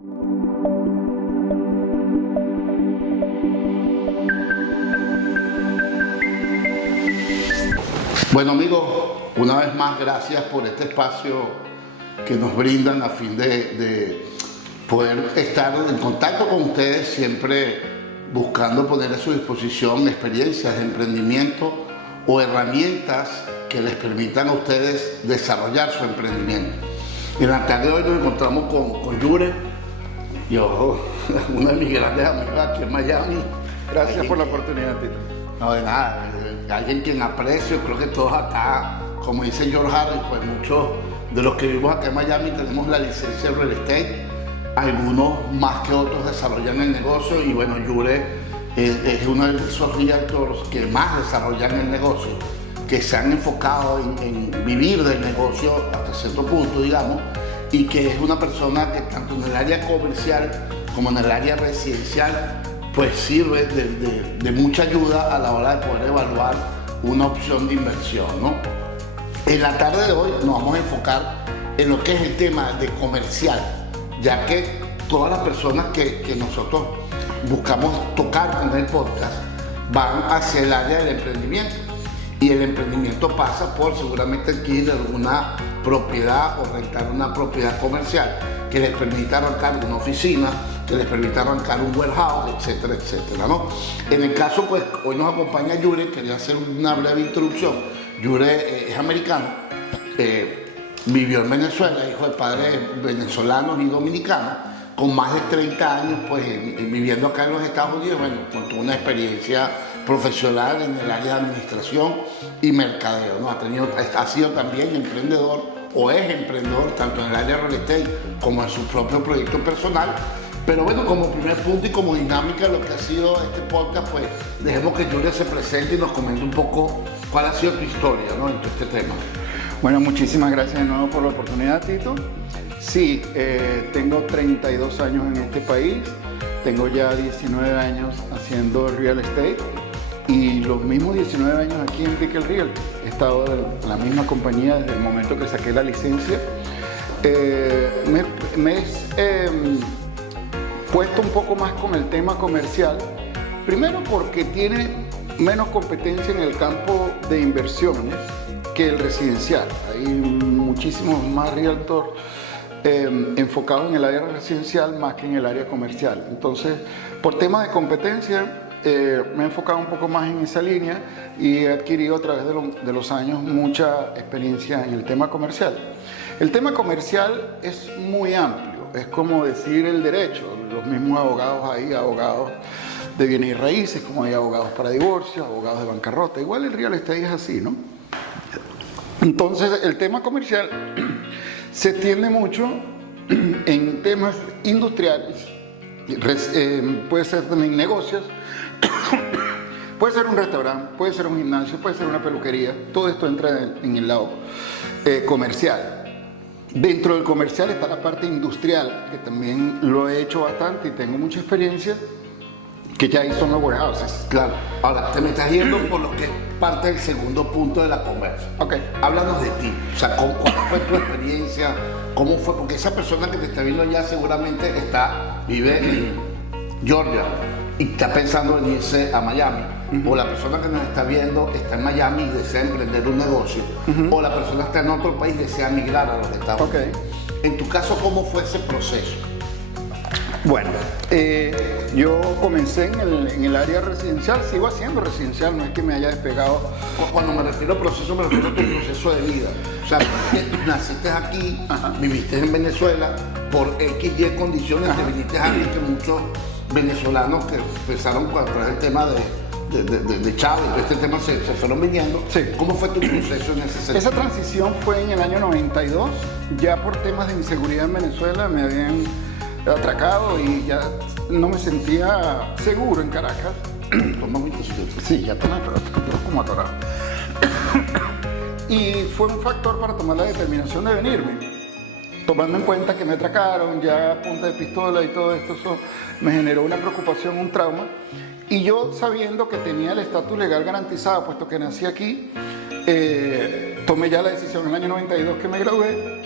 Bueno amigos, una vez más gracias por este espacio que nos brindan a fin de poder estar en contacto con ustedes, siempre buscando poner a su disposición experiencias de emprendimiento o herramientas que les permitan a ustedes desarrollar su emprendimiento. En la tarde de hoy nos encontramos con Yure, una de mis grandes amigas aquí en Miami. Gracias por la oportunidad, Tito. No, de nada, alguien quien aprecio, creo que todos acá, como dice George Harris, pues muchos de los que vivimos acá en Miami tenemos la licencia de real estate, algunos más que otros desarrollan el negocio y bueno, Yure es uno de esos realtors que más desarrollan el negocio, que se han enfocado en vivir del negocio hasta cierto punto, digamos, y que es una persona que tanto en el área comercial como en el área residencial pues sirve de mucha ayuda a la hora de poder evaluar una opción de inversión, ¿no? En la tarde de hoy nos vamos a enfocar en lo que es el tema de comercial, ya que todas las personas que nosotros buscamos tocar en el podcast van hacia el área del emprendimiento, y el emprendimiento pasa por seguramente adquirir alguna propiedad o rentar una propiedad comercial que les permita arrancar una oficina, que les permita arrancar un warehouse, etcétera, etcétera, ¿no? En el caso, pues, hoy nos acompaña Yure, quería hacer una breve introducción. Yure es americano, vivió en Venezuela, hijo de padres venezolanos y dominicanos, con más de 30 años, pues, viviendo acá en los Estados Unidos, bueno, con toda una experiencia profesional en el área de administración y mercadeo, ¿no? Ha sido también emprendedor, o es emprendedor, tanto en el área de real estate como en su propio proyecto personal. Pero bueno, como primer punto y como dinámica lo que ha sido este podcast, pues dejemos que Julia se presente y nos comente un poco cuál ha sido tu historia, ¿no?, en todo este tema. Bueno, muchísimas gracias de nuevo por la oportunidad, Tito. Sí, tengo 32 años en este país, tengo ya 19 años haciendo real estate y los mismos 19 años aquí en Pickle Real. He estado en la misma compañía desde el momento que saqué la licencia. Me he puesto un poco más con el tema comercial, primero porque tiene menos competencia en el campo de inversiones que el residencial. Hay muchísimos más realtors enfocados en el área residencial más que en el área comercial. Entonces, por temas de competencia, me he enfocado un poco más en esa línea y he adquirido a través de los años mucha experiencia en el tema comercial. El tema comercial es muy amplio, es como decir el derecho. Los mismos abogados, hay abogados de bienes y raíces, como hay abogados para divorcio, abogados de bancarrota. Igual el real estate es así, ¿no? Entonces, el tema comercial se tiende mucho en temas industriales, puede ser también negocios, puede ser un restaurante, puede ser un gimnasio, puede ser una peluquería. Todo esto entra en el lado comercial. Dentro del comercial está la parte industrial, que también lo he hecho bastante y tengo mucha experiencia, que ya ahí son los warehouses. Claro. Ahora, te me estás yendo por lo que es parte del segundo punto de la conversa. Ok. Háblanos de ti. O sea, ¿cuál fue tu experiencia? ¿Cómo fue? Porque esa persona que te está viendo ya seguramente vive en Georgia y está pensando en irse a Miami. O la persona que nos está viendo está en Miami y desea emprender un negocio. O la persona está en otro país y desea migrar a los Estados Unidos. En tu caso, ¿cómo fue ese proceso? Bueno, yo comencé en el área residencial, sigo haciendo residencial, no es que me haya despegado. Cuando me refiero a proceso, me refiero a tu proceso de vida. O sea, naciste aquí, viviste en Venezuela, por X y condiciones, te viniste aquí, que muchos venezolanos que empezaron a través del tema de Chávez, este tema se fueron viniendo. Sí. ¿Cómo fue tu proceso en ese sentido? Esa transición fue en el año 92, ya por temas de inseguridad en Venezuela me habían atracado y ya no me sentía seguro en Caracas. Toma mucho tiempo. Sí, ya tomé, pero como atorado. Y fue un factor para tomar la determinación de venirme. Tomando en cuenta que me atracaron, ya a punta de pistola y todo esto, eso me generó una preocupación, un trauma. Y yo, sabiendo que tenía el estatus legal garantizado, puesto que nací aquí, tomé ya la decisión en el año 92 que me gradué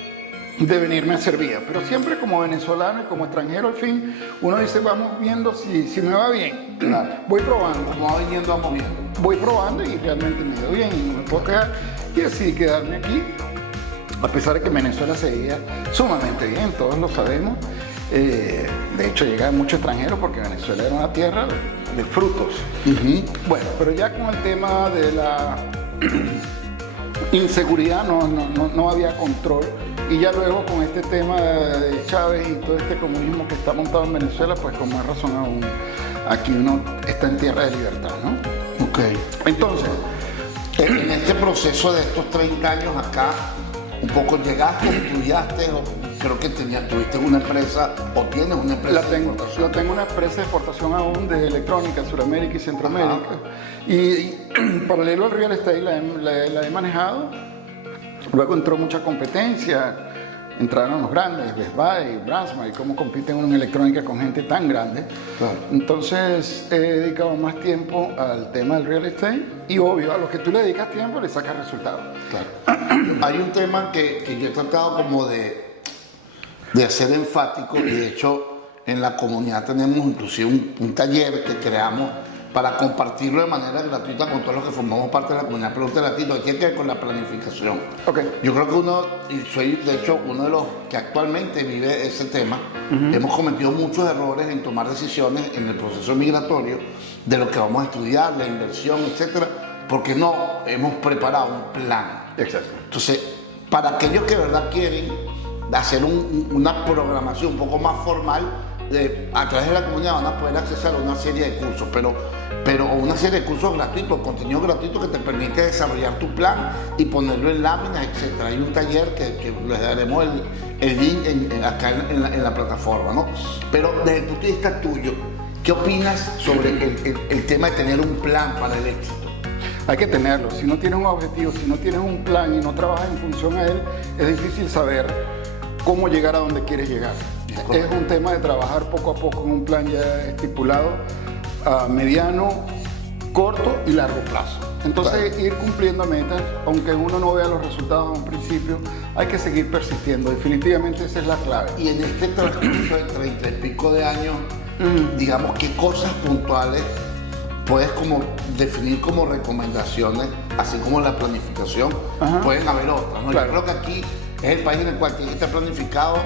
de venirme a hacer vía. Pero siempre como venezolano y como extranjero, al fin, uno dice, vamos viendo si me va bien. Claro. Voy probando. Como va viniendo, vamos viendo. Voy probando y realmente me ha ido bien y no me puedo quedar. Y decidí quedarme aquí, a pesar de que Venezuela se veía sumamente bien, todos lo sabemos. De hecho, llegaban muchos extranjeros porque Venezuela era una tierra de frutos. Bueno, pero ya con el tema de la inseguridad no había control. Y ya luego con este tema de Chávez y todo este comunismo que está montado en Venezuela, pues con más razón aún, aquí uno está en tierra de libertad, ¿no? Ok. Entonces, En este proceso de estos 30 años acá, un poco llegaste, estudiaste, creo que tuviste una empresa o tienes una empresa. yo tengo una empresa de exportación aún de electrónica, Sudamérica y Centroamérica. Y paralelo al real estate la he manejado. Luego entró mucha competencia, entraron los grandes, Best Buy, Brandsma, y cómo compiten uno en electrónica con gente tan grande. Claro. Entonces he dedicado más tiempo al tema del real estate y obvio, a lo que tú le dedicas tiempo le sacas resultados. Claro. Hay un tema que yo he tratado como de hacer enfático, y de hecho en la comunidad tenemos inclusive un taller que creamos para compartirlo de manera gratuita con todos los que formamos parte de la comunidad Producto Latino, tiene que ver con la planificación. Okay. Yo creo que y soy de hecho uno de los que actualmente vive ese tema. Hemos cometido muchos errores en tomar decisiones en el proceso migratorio de lo que vamos a estudiar, la inversión, etcétera, porque no hemos preparado un plan. Exacto. Entonces, para aquellos que de verdad quieren hacer una programación un poco más formal, a través de la comunidad van a poder acceder a una serie de cursos, pero una serie de cursos gratuitos, contenido gratuito que te permite desarrollar tu plan y ponerlo en láminas, etc. Hay un taller que les daremos el link acá en la plataforma, ¿no? Pero desde el punto de vista tuyo, ¿qué opinas sobre el tema de tener un plan para el éxito? Hay que tenerlo. Si no tienes un objetivo, si no tienes un plan y no trabajas en función a él, es difícil saber cómo llegar a donde quieres llegar. Es un tema de trabajar poco a poco en un plan ya estipulado a mediano, corto y largo plazo. Entonces, ir cumpliendo metas, aunque uno no vea los resultados a un principio, hay que seguir persistiendo. Definitivamente esa es la clave. Y en este transcurso de 30 y pico de años, digamos, ¿qué cosas puntuales puedes como definir como recomendaciones, así como la planificación? Pueden haber otras, ¿no? Claro. Yo creo que aquí es el país en el cual tiene que estar planificado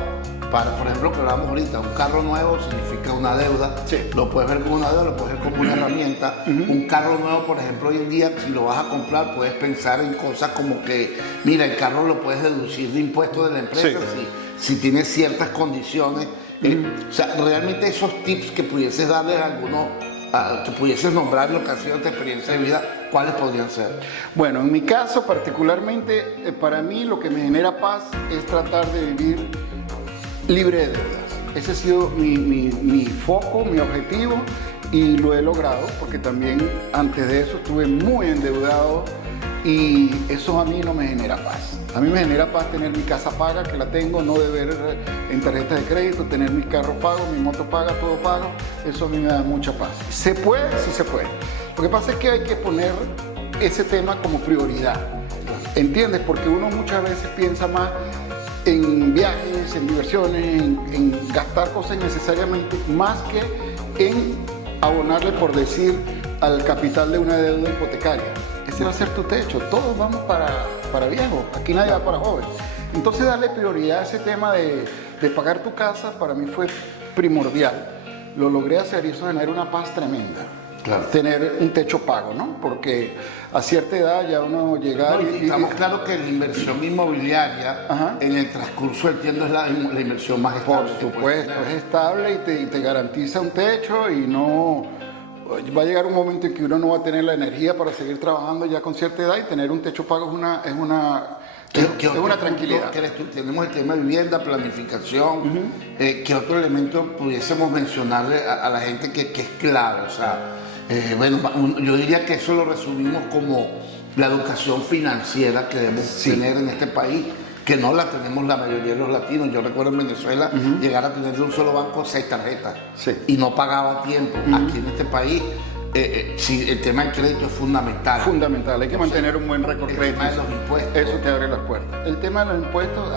para, por ejemplo, que hablamos ahorita, un carro nuevo significa una deuda. Sí. Lo puedes ver como una deuda, lo puedes ver como una herramienta. Un carro nuevo, por ejemplo, hoy en día, si lo vas a comprar, puedes pensar en cosas como que, mira, el carro lo puedes deducir de impuestos de la empresa si tiene ciertas condiciones. O sea, realmente esos tips que pudieses darles a algunos, que pudieses nombrar lo que ha sido tu experiencia de vida, ¿cuáles podrían ser? Bueno, en mi caso particularmente, para mí lo que me genera paz es tratar de vivir libre de deudas. Ese ha sido mi foco, mi objetivo, y lo he logrado porque también antes de eso estuve muy endeudado y eso a mí no me genera paz. A mí me genera paz tener mi casa paga, que la tengo, no deber en tarjetas de crédito, tener mis carros pagos, mi moto paga, todo pago. Eso a mí me da mucha paz. ¿Se puede? Sí se puede. Lo que pasa es que hay que poner ese tema como prioridad. ¿Entiendes? Porque uno muchas veces piensa más en viajes, en diversiones, en gastar cosas innecesariamente, más que en abonarle, por decir, al capital de una deuda hipotecaria. Ese va a ser tu techo. Todos vamos para viejos. Aquí nadie va para joven. Entonces, darle prioridad a ese tema de pagar tu casa para mí fue primordial. Lo logré hacer y eso genera una paz tremenda. Claro. Tener un techo pago, ¿no? Porque a cierta edad ya uno llega Y estamos claros que la inversión inmobiliaria en el transcurso del tiempo es la inversión más estable. Por supuesto, es estable y te garantiza un techo y no... Va a llegar un momento en que uno no va a tener la energía para seguir trabajando ya con cierta edad, y tener un techo pago es una tranquilidad. Tenemos el tema de vivienda, planificación. ¿Qué otro elemento pudiésemos mencionarle a la gente que es clave? O sea, bueno, yo diría que eso lo resumimos como la educación financiera que debemos tener en este país, que no la tenemos la mayoría de los latinos. Yo recuerdo en Venezuela llegar a tener de un solo banco 6 tarjetas y no pagaba a tiempo. Aquí en este país sí, el tema del crédito es fundamental. Fundamental, hay que mantener un buen récord El crédito. tema de los impuestos. Eso te abre las puertas. El tema de los impuestos,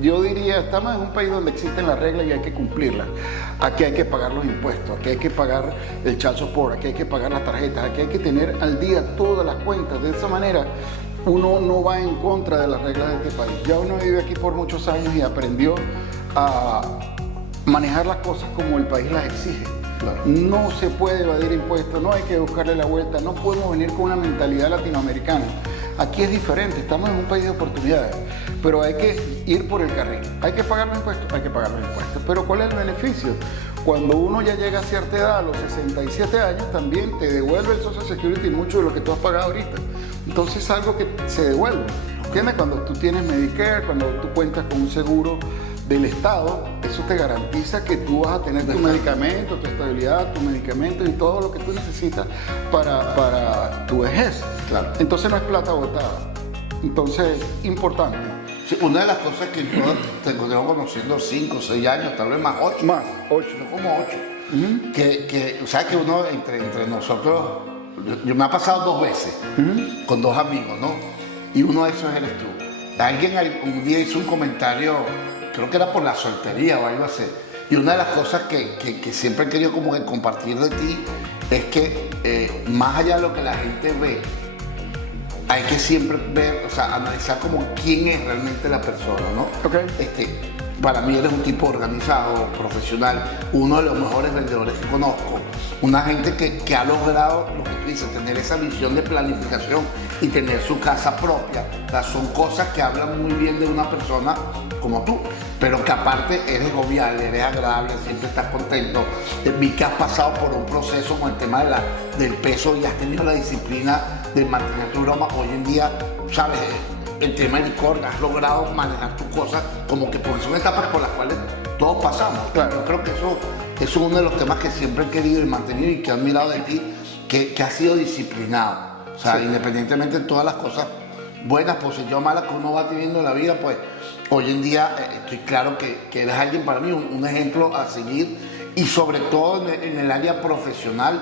yo diría, estamos en un país donde existen las reglas y hay que cumplirlas. Aquí hay que pagar los impuestos, aquí hay que pagar el child support, aquí hay que pagar las tarjetas, aquí hay que tener al día todas las cuentas. De esa manera, uno no va en contra de las reglas de este país. Ya uno vive aquí por muchos años y aprendió a manejar las cosas como el país las exige. Claro. No se puede evadir impuestos, no hay que buscarle la vuelta, no podemos venir con una mentalidad latinoamericana. Aquí es diferente, estamos en un país de oportunidades, pero hay que ir por el carril. Hay que pagar los impuestos, hay que pagar los impuestos. Pero ¿cuál es el beneficio? Cuando uno ya llega a cierta edad, a los 67 años, también te devuelve el Social Security mucho de lo que tú has pagado ahorita. Entonces es algo que se devuelve. ¿Entiendes? Cuando tú tienes Medicare, cuando tú cuentas con un seguro del Estado, eso te garantiza que tú vas a tener tu medicamento, tu estabilidad, tu medicamento y todo lo que tú necesitas para tu vejez. Claro. Entonces no es plata botada. Entonces, importante. Sí, una de las cosas que yo te encontré conociendo 5 o 6 años, tal vez más 8. Más, 8. No, como 8. Que, ¿sabes? Que uno entre nosotros, yo me ha pasado 2 veces con 2 amigos, ¿no? Y uno de esos eres tú. Alguien un día hizo un comentario, creo que era por la soltería o algo así. Y una de las cosas que siempre he querido como que compartir de ti es que más allá de lo que la gente ve, hay que siempre ver, o sea, analizar como quién es realmente la persona, ¿no? Okay. Para mí eres un tipo organizado, profesional, uno de los mejores vendedores que conozco. Una gente que ha logrado, lo que tú dices, tener esa visión de planificación y tener su casa propia. O sea, son cosas que hablan muy bien de una persona como tú, pero que aparte eres jovial, eres agradable, siempre estás contento. Vi que has pasado por un proceso con el tema del peso y has tenido la disciplina de mantener tu broma. Hoy en día, ¿sabes? El tema del licor, has logrado manejar tus cosas, como que porque son etapas por las cuales todos pasamos. Claro. Yo creo que eso es uno de los temas que siempre he querido y mantenido y que he admirado de ti, que has sido disciplinado. O sea, sí, independientemente de todas las cosas buenas, positivas o malas que uno va teniendo en la vida, pues hoy en día estoy claro que eres alguien para mí, un ejemplo a seguir, y sobre todo en el área profesional.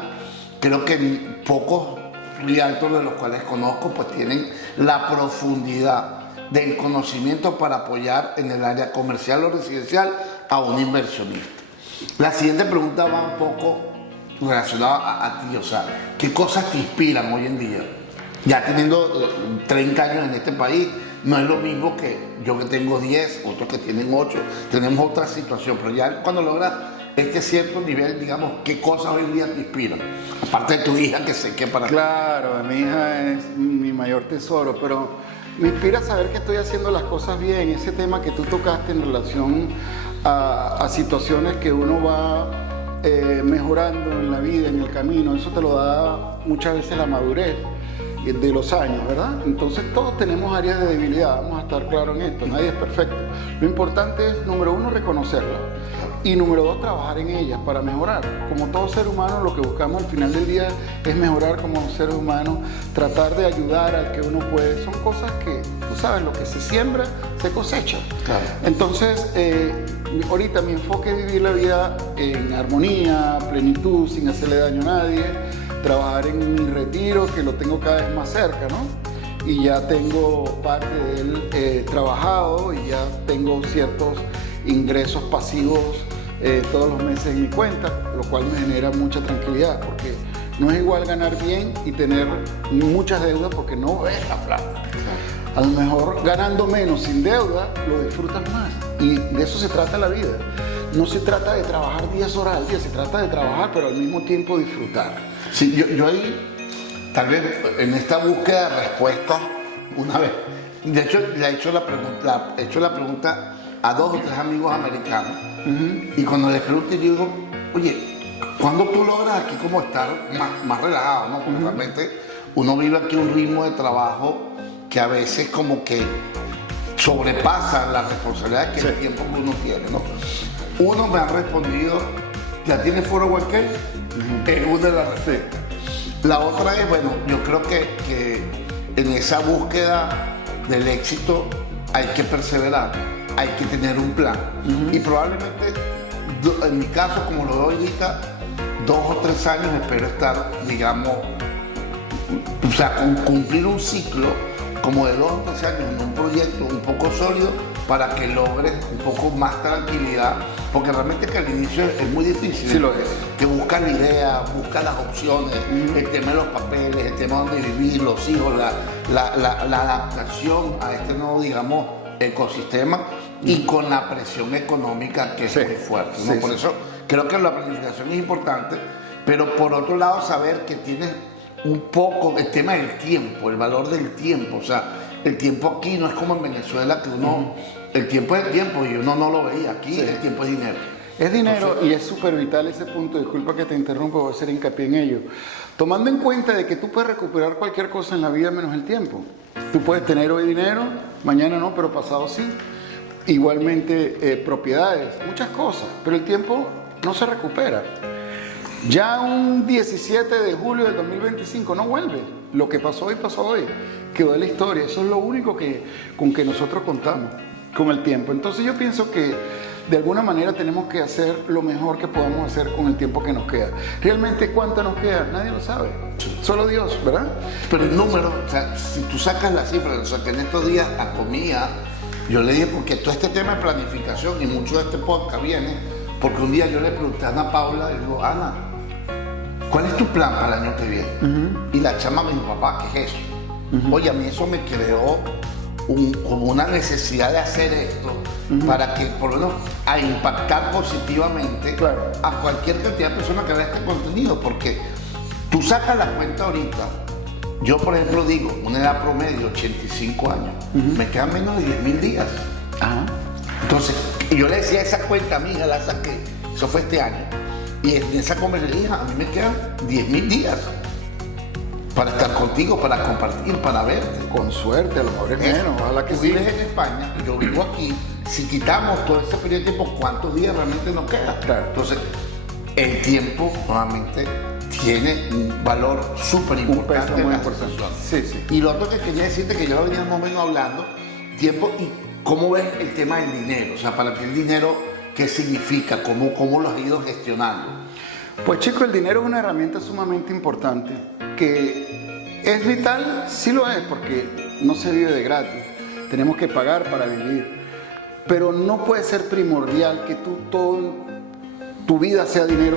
Creo que pocos realtors de los cuales conozco pues tienen la profundidad del conocimiento para apoyar en el área comercial o residencial a un inversionista. La siguiente pregunta va un poco relacionada a ti, o sea, ¿qué cosas te inspiran hoy en día? Ya teniendo 30 años en este país, no es lo mismo que yo que tengo 10, otros que tienen 8, tenemos otra situación, pero ya cuando logras este cierto nivel, digamos, ¿qué cosas hoy en día te inspiran? Aparte de tu hija, que sé que para ti. Claro, mi hija es mi mayor tesoro, pero me inspira saber que estoy haciendo las cosas bien. Ese tema que tú tocaste en relación a situaciones que uno va mejorando en la vida, en el camino, eso te lo da muchas veces la madurez de los años, ¿verdad? Entonces todos tenemos áreas de debilidad, vamos a estar claros en esto, nadie es perfecto. Lo importante es, número 1, reconocerla y número 2, trabajar en ellas para mejorar. Como todo ser humano, lo que buscamos al final del día es mejorar como seres humanos, tratar de ayudar al que uno puede. Son cosas que, tú sabes, lo que se siembra, se cosecha. Claro. Entonces, ahorita mi enfoque es vivir la vida en armonía, plenitud, sin hacerle daño a nadie, trabajar en mi retiro, que lo tengo cada vez más cerca, ¿no? Y ya tengo parte de él trabajado y ya tengo ciertos ingresos pasivos todos los meses en mi cuenta, lo cual me genera mucha tranquilidad, porque no es igual ganar bien y tener muchas deudas porque no ves la plata. A lo mejor ganando menos sin deuda lo disfrutas más, y de eso se trata la vida. No se trata de trabajar 10 horas al día, se trata de trabajar pero al mismo tiempo disfrutar. Sí, yo ahí, tal vez en esta búsqueda de respuestas, una vez, de hecho le he hecho la pregunta a 2 o 3 amigos americanos, y cuando les pregunto yo digo, oye, ¿cuándo tú logras aquí como estar más relajado, ¿no? Porque realmente uno vive aquí un ritmo de trabajo que a veces como que sobrepasa las responsabilidades que el tiempo que uno tiene, ¿no? Uno me ha respondido, ¿ya tienes 401k? Es una de las respuestas. La otra es, bueno, yo creo que en esa búsqueda del éxito hay que perseverar, hay que tener un plan. Y probablemente, en mi caso, como lo veo ahorita, 2 o 3 años espero estar, digamos, o sea, cumplir un ciclo como de 2 o 3 años en un proyecto un poco sólido para que logres un poco más tranquilidad, porque realmente que al inicio es muy difícil. Sí lo es. Que buscar la idea, buscar las opciones, el tema de los papeles, el tema de dónde vivir, los hijos, la adaptación a este nuevo, digamos, ecosistema y con la presión económica que es muy fuerte, ¿no? Por eso creo que la planificación es importante, pero por otro lado saber que tienes un poco el tema del tiempo, el valor del tiempo, o sea, el tiempo aquí no es como en Venezuela que uno, el tiempo es el tiempo y uno no lo veía, aquí el tiempo es dinero. Es dinero y es súper vital ese punto, disculpa que te interrumpa, voy a hacer hincapié en ello. Tomando en cuenta de que tú puedes recuperar cualquier cosa en la vida menos el tiempo. Tú puedes tener hoy dinero, mañana no, pero pasado sí. Igualmente propiedades, muchas cosas, pero el tiempo no se recupera. Ya un 17 de julio del 2025 no vuelve. Lo que pasó hoy, quedó en la historia. Eso es lo único con que nosotros contamos, con el tiempo. Entonces yo pienso que de alguna manera tenemos que hacer lo mejor que podamos hacer con el tiempo que nos queda. Realmente cuánto nos queda, nadie lo sabe. Solo Dios, ¿verdad? Pero el número, o sea, si tú sacas la cifra, o sea, que en estos días a comida, yo le dije, porque todo este tema de planificación y mucho de este podcast viene, porque un día yo le pregunté a Ana Paula, y digo, Ana, ¿cuál es tu plan para el año que viene? Y la chama me dijo, papá, ¿qué es eso? Oye, a mí eso me creó como una necesidad de hacer esto para que por lo menos a impactar positivamente a cualquier cantidad de personas que vea este contenido, porque tú sacas la cuenta ahorita, yo por ejemplo digo, una edad promedio, 85 años, me quedan menos de 10.000 días. Entonces, yo le decía esa cuenta a mi hija, la saqué, eso fue este año, y en esa conversación, hija, a mí me quedan 10.000 días para estar contigo, para compartir, para verte. Con suerte, a lo mejor es menos, ojalá que tú sí. vives en España, yo vivo aquí, si quitamos todo ese periodo de tiempo, ¿cuántos días realmente nos queda? Claro. Entonces, el tiempo nuevamente tiene un valor súper importante muy en la importante. situación. Sí. Y lo otro que quería decirte, que ya lo veníamos hablando, tiempo y cómo ves el tema del dinero, o sea, para ti el dinero, ¿qué significa? ¿Cómo lo has ido gestionando? Pues chicos, el dinero es una herramienta sumamente importante, que es vital, sí lo es, porque no se vive de gratis, tenemos que pagar para vivir, pero no puede ser primordial que tu vida sea dinero,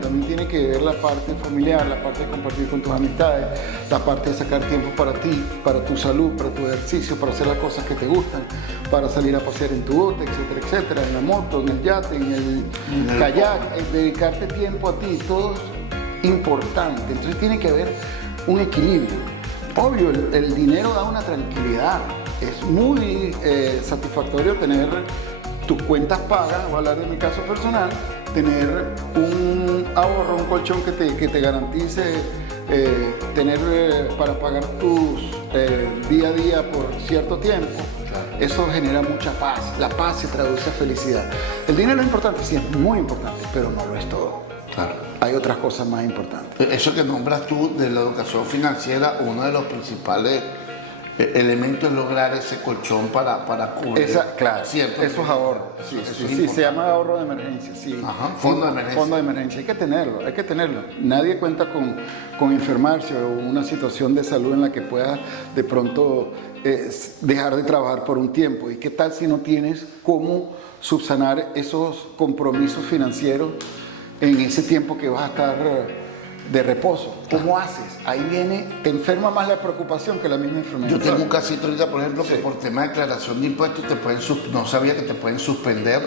también tiene que ver la parte familiar, la parte de compartir con tus amistades, la parte de sacar tiempo para ti, para tu salud, para tu ejercicio, para hacer las cosas que te gustan, para salir a pasear en tu bote, etcétera, en la moto, en el yate, en el kayak, dedicarte tiempo a ti, todo es importante, entonces tiene que haber un equilibrio. Obvio, el dinero da una tranquilidad, es muy satisfactorio tener tus cuentas pagas, voy a hablar de mi caso personal, tener un ahorro, un colchón que te garantice tener para pagar tus día a día por cierto tiempo. Eso genera mucha paz. La paz se traduce a felicidad. El dinero es importante, sí, es muy importante, pero no lo es todo. Claro. Hay otras cosas más importantes. Eso que nombras tú de la educación financiera, uno de los principales elementos es lograr ese colchón para cubrir. Claro, ¿cierto? Eso es ahorro. Sí, se llama ahorro de emergencia. Sí. Ajá, fondo de emergencia. Fondo de emergencia. Hay que tenerlo. Nadie cuenta con enfermarse o una situación de salud en la que pueda de pronto dejar de trabajar por un tiempo. ¿Y qué tal si no tienes cómo subsanar esos compromisos financieros en ese tiempo que vas a estar de reposo? ¿Cómo haces? Ahí te enferma más la preocupación que la misma enfermedad. Yo tengo un casito ahorita, por ejemplo, que por tema de declaración de impuestos no sabía que te pueden suspender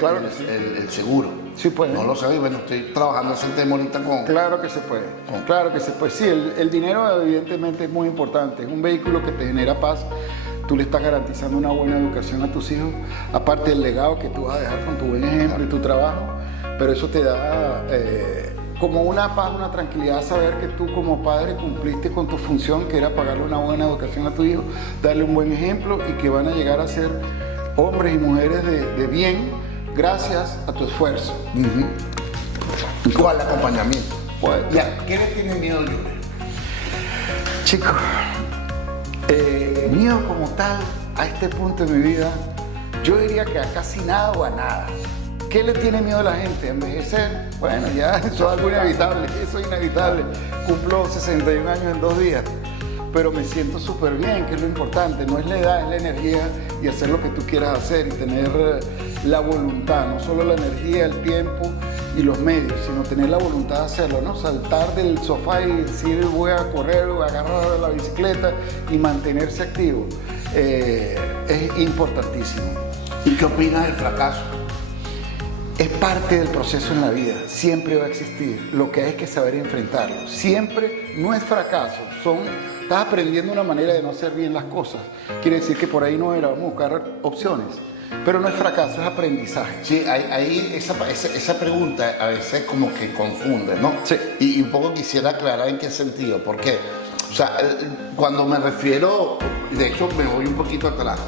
el seguro. Sí puede. No lo sabía, bueno, estoy trabajando ese tema ahorita con... Claro que se puede, claro que se puede. Sí, el dinero evidentemente es muy importante, es un vehículo que te genera paz. Tú le estás garantizando una buena educación a tus hijos, aparte del legado que tú vas a dejar con tu buen ejemplo y tu trabajo, pero eso te da como una paz, una tranquilidad, saber que tú como padre cumpliste con tu función, que era pagarle una buena educación a tu hijo, darle un buen ejemplo y que van a llegar a ser hombres y mujeres de bien gracias a tu esfuerzo. Y al acompañamiento. Pues, Ya, ¿qué le tiene miedo Junior? Chicos, miedo como tal a este punto de mi vida, yo diría que a casi nada o a nada. ¿Qué le tiene miedo a la gente? ¿Envejecer? Bueno, ya, eso es algo inevitable, eso es inevitable. Cumplo 61 años en 2 días, pero me siento súper bien, que es lo importante. No es la edad, es la energía y hacer lo que tú quieras hacer y tener la voluntad, no solo la energía, el tiempo y los medios, sino tener la voluntad de hacerlo, ¿no? Saltar del sofá y decir voy a correr, voy a agarrar la bicicleta y mantenerse activo. Es importantísimo. ¿Y qué opinas del fracaso? Es parte del proceso en la vida, siempre va a existir. Lo que hay es que saber enfrentarlo. Siempre no es fracaso, estás aprendiendo una manera de no hacer bien las cosas. Quiere decir que por ahí no era, vamos a buscar opciones. Pero no es fracaso, es aprendizaje. Sí, ahí esa pregunta a veces como que confunde, ¿no? Sí. Y un poco quisiera aclarar en qué sentido, porque, o sea, cuando me refiero, de hecho me voy un poquito atrás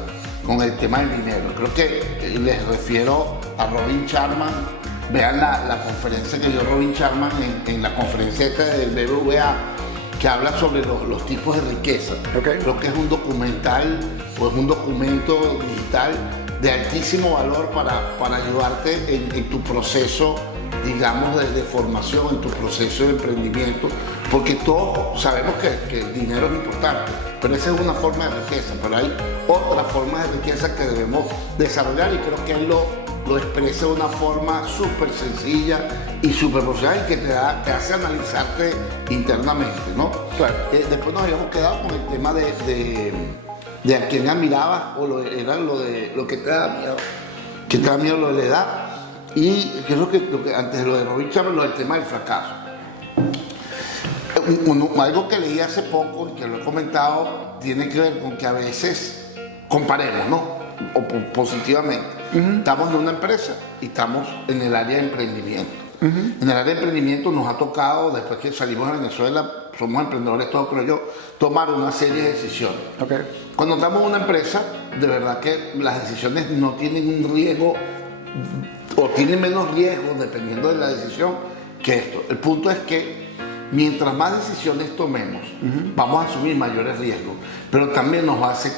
con el tema del dinero. Creo que les refiero a Robin Sharma. Vean la conferencia que dio Robin Sharma en la conferencia esta del BBVA, que habla sobre los tipos de riqueza. Okay. Creo que es un documental o es un documento digital de altísimo valor para ayudarte en tu proceso, digamos, de formación, en tu proceso de emprendimiento, porque todos sabemos que el dinero es importante, pero esa es una forma de riqueza, pero hay otras formas de riqueza que debemos desarrollar y creo que él lo expresa de una forma súper sencilla y súper profesional y que te hace analizarte internamente, ¿no? Claro. Después nos habíamos quedado con el tema de a quién admirabas o era lo que te da miedo, que te da miedo lo de la edad y que es lo que antes de lo de Robin Sharma, lo del tema del fracaso. Algo que leí hace poco y que lo he comentado tiene que ver con que a veces comparemos, ¿no? O positivamente. Estamos en una empresa y estamos en el área de emprendimiento. En el área de emprendimiento nos ha tocado, después que salimos de Venezuela, somos emprendedores todos, creo yo, tomar una serie de decisiones. Okay. Cuando estamos en una empresa, de verdad que las decisiones no tienen un riesgo o tienen menos riesgo dependiendo de la decisión que esto. El punto es que mientras más decisiones tomemos, vamos a asumir mayores riesgos, pero también nos va a hacer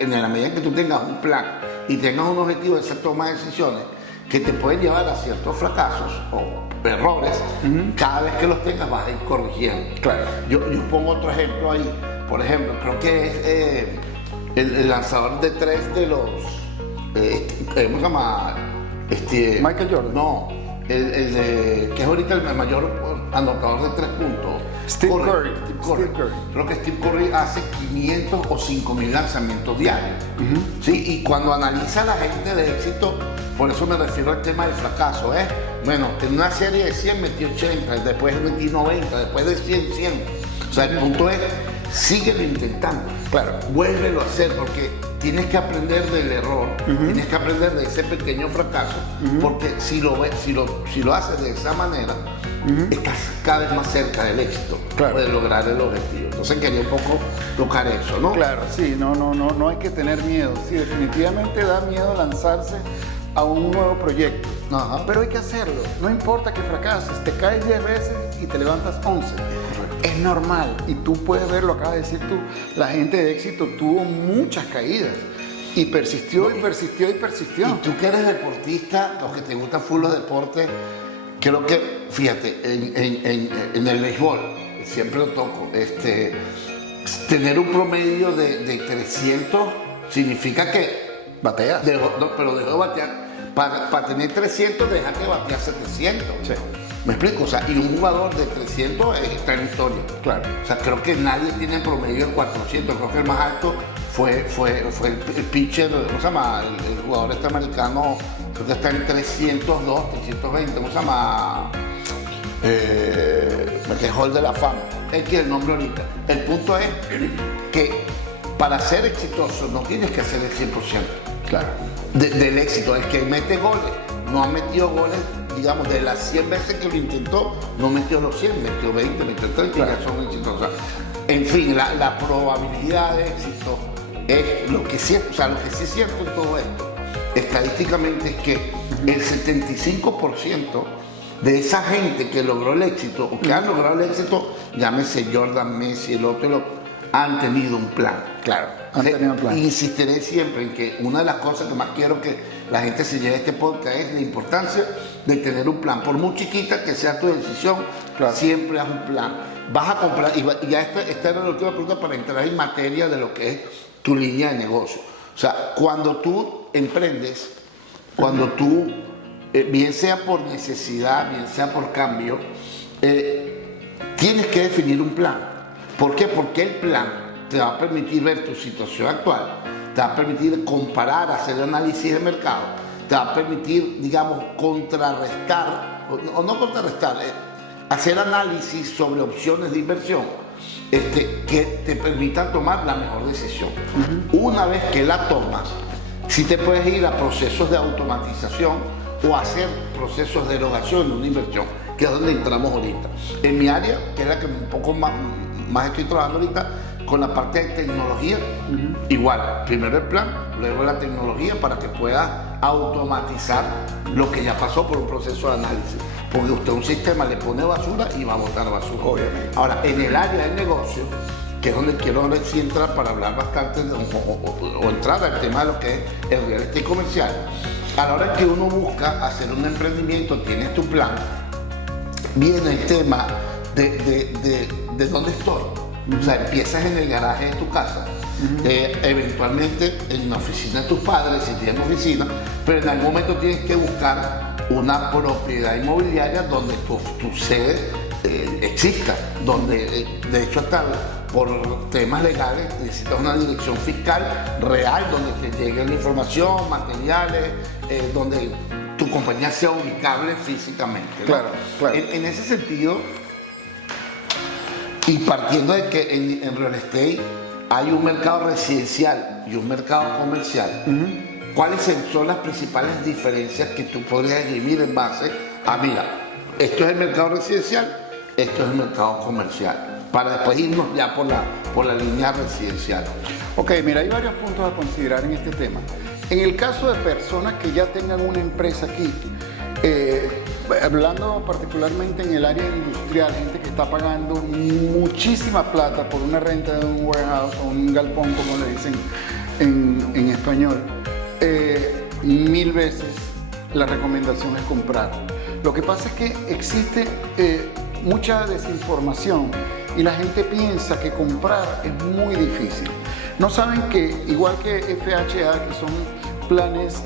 en la medida que tú tengas un plan y tengas un objetivo de esa toma de decisiones que te pueden llevar a ciertos fracasos o errores, cada vez que los tengas vas a ir corrigiendo. Claro. Yo pongo otro ejemplo ahí. Por ejemplo, creo que es el lanzador de 3 de los... ¿cómo se llama? Michael Jordan. No, que es ahorita el mayor anotador de 3 puntos. Steve Curry. Creo que Steve Curry hace 500 o 5.000 lanzamientos diarios. ¿Sí? Y cuando analiza a la gente de éxito, por eso me refiero al tema del fracaso, bueno, en una serie de 100 metí 80, después metí 90, después de 100, 100. O sea, el punto es, síguelo intentando. Claro. Vuélvelo a hacer porque tienes que aprender del error, tienes que aprender de ese pequeño fracaso, porque si lo haces de esa manera, estás cada vez más cerca del éxito, claro, de lograr el objetivo. Entonces quería un poco tocar eso, ¿no? Claro, sí, no hay que tener miedo. Sí, definitivamente da miedo lanzarse a un nuevo proyecto. Ajá. Pero hay que hacerlo. No importa que fracases, te caes 10 veces y te levantas 11. Es normal. Y tú puedes ver, lo acabas de decir tú, la gente de éxito tuvo muchas caídas. Y persistió, y persistió, y persistió. Y tú que eres deportista, los que te gustan full los deportes, creo que, fíjate, en el béisbol, siempre lo toco, tener un promedio de 300 significa que bateas. Pero dejó de batear. Para tener 300, deja que batea 700. Sí. ¿Me explico? O sea, y un jugador de 300 está en historia. Claro. O sea, creo que nadie tiene promedio de 400. Creo que el más alto fue el pitcher, ¿cómo se llama? El jugador americano, creo que está en 302, 320, ¿cómo se llama? Me quejó el de la fama. Es que el nombre ahorita. El punto es que para ser exitoso no tienes que hacer el 100%. Claro. Del éxito. El que mete goles, no ha metido goles, digamos, de las 100 veces que lo intentó, no metió los 100, metió 20, metió 30 y ya son exitosos. En fin, la probabilidad de éxito es lo que sí, o sea, lo que sí es cierto en todo esto, estadísticamente, es que el 75% de esa gente que logró el éxito o que han logrado el éxito, llámese Jordan, Messi, el otro, han tenido un plan. Claro, han tenido un plan. Insistiré siempre en que una de las cosas que más quiero que la gente se lleve este podcast es la importancia de tener un plan. Por muy chiquita que sea tu decisión, siempre haz un plan. Vas a comprar, y ya esta era la última pregunta para entrar en materia de lo que es tu línea de negocio. O sea, cuando tú emprendes, cuando tú, bien sea por necesidad, bien sea por cambio, tienes que definir un plan. ¿Por qué? Porque el plan te va a permitir ver tu situación actual, te va a permitir comparar, hacer análisis de mercado, te va a permitir, digamos, contrarrestar, o no contrarrestar, hacer análisis sobre opciones de inversión que te permitan tomar la mejor decisión. Una vez que la tomas, sí te puedes ir a procesos de automatización o hacer procesos de erogación de una inversión, que es donde entramos ahorita. En mi área, que es la que un poco más estoy trabajando ahorita, con la parte de tecnología, igual, primero el plan, luego la tecnología para que pueda automatizar lo que ya pasó por un proceso de análisis. Porque usted un sistema le pone basura y va a botar basura. Obviamente. Ahora, en el área del negocio, que es donde quiero ahora sí entrar para hablar bastante, o entrar al tema de lo que es el real estate comercial, a la hora que uno busca hacer un emprendimiento, tienes tu plan, viene el tema de dónde estoy. O sea, empiezas en el garaje de tu casa, eventualmente en la oficina de tus padres, si tienen oficina, pero en algún momento tienes que buscar una propiedad inmobiliaria donde tu sede exista, donde de hecho hasta por temas legales necesitas una dirección fiscal real donde te llegue la información, materiales, donde tu compañía sea ubicable físicamente, ¿no? Claro. En ese sentido, y partiendo de que en real estate hay un mercado residencial y un mercado comercial, ¿cuáles son las principales diferencias que tú podrías escribir en base a, mira, esto es el mercado residencial, esto es el mercado comercial, para después irnos ya por la línea residencial? Ok, mira, hay varios puntos a considerar en este tema. En el caso de personas que ya tengan una empresa aquí, hablando particularmente en el área industrial, gente que está pagando muchísima plata por una renta de un warehouse o un galpón, como le dicen en español, 1000 veces la recomendación es comprar. Lo que pasa es que existe mucha desinformación y la gente piensa que comprar es muy difícil. No saben que, igual que FHA, que son planes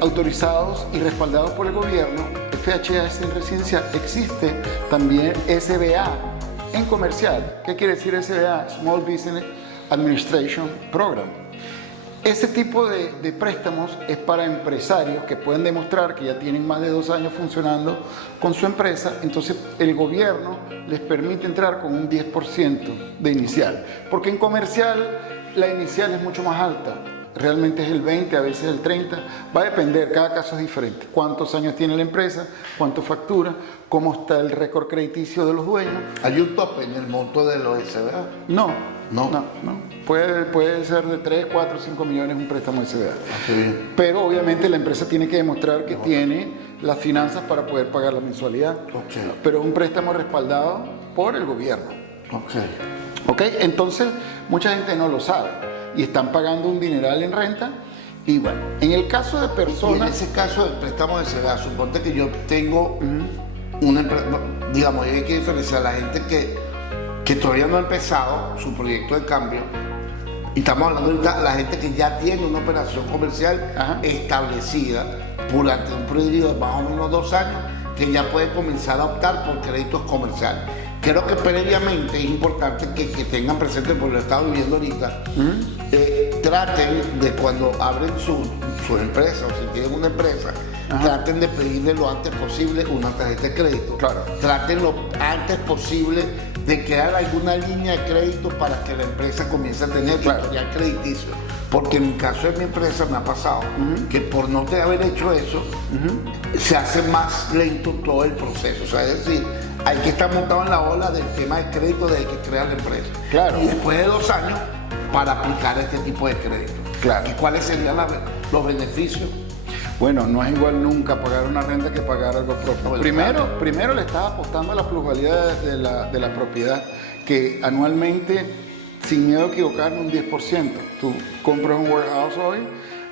autorizados y respaldados por el gobierno, FHA es en residencial, existe también SBA en comercial. ¿Qué quiere decir SBA? Small Business Administration Program. Ese tipo de préstamos es para empresarios que pueden demostrar que ya tienen más de 2 años funcionando con su empresa, entonces el gobierno les permite entrar con un 10% de inicial, porque en comercial la inicial es mucho más alta. Realmente es el 20, a veces el 30, va a depender, cada caso es diferente. Cuántos años tiene la empresa, cuánto factura, cómo está el récord crediticio de los dueños. ¿Hay un tope en el monto de los SBA? No. No. Puede ser de 3, 4, 5 millones un préstamo SBA. Bien. Pero obviamente la empresa tiene que demostrar que tiene las finanzas para poder pagar la mensualidad. Pero es un préstamo respaldado por el gobierno. Ok, entonces mucha gente no lo sabe y están pagando un dineral en renta. Y bueno, en el caso de personas... Y en ese caso del préstamo de SBA, suponte que yo tengo una empresa, digamos, hay que diferenciar a la gente que todavía no ha empezado su proyecto de cambio, y estamos hablando ahorita de la gente que ya tiene una operación comercial establecida durante un periodo de más o menos 2 años, que ya puede comenzar a optar por créditos comerciales. Creo que previamente es importante que tengan presente, porque lo he estado viviendo ahorita, traten de cuando abren su empresa, o si tienen una empresa, traten de pedirle lo antes posible una tarjeta de crédito. Traten lo antes posible de crear alguna línea de crédito para que la empresa comience a tener historial crediticio. Porque en mi caso de mi empresa me ha pasado que por no haber hecho eso, se hace más lento todo el proceso. O sea, es decir, hay que estar montado en la ola del tema de crédito desde que crea la empresa. Y después de 2 años, para aplicar este tipo de crédito. ¿Y cuáles serían los beneficios? Bueno, no es igual nunca pagar una renta que pagar algo propio. Primero le estás apostando a la plusvalía de la propiedad, que anualmente, sin miedo a equivocarme, un 10%. Tú compras un warehouse hoy,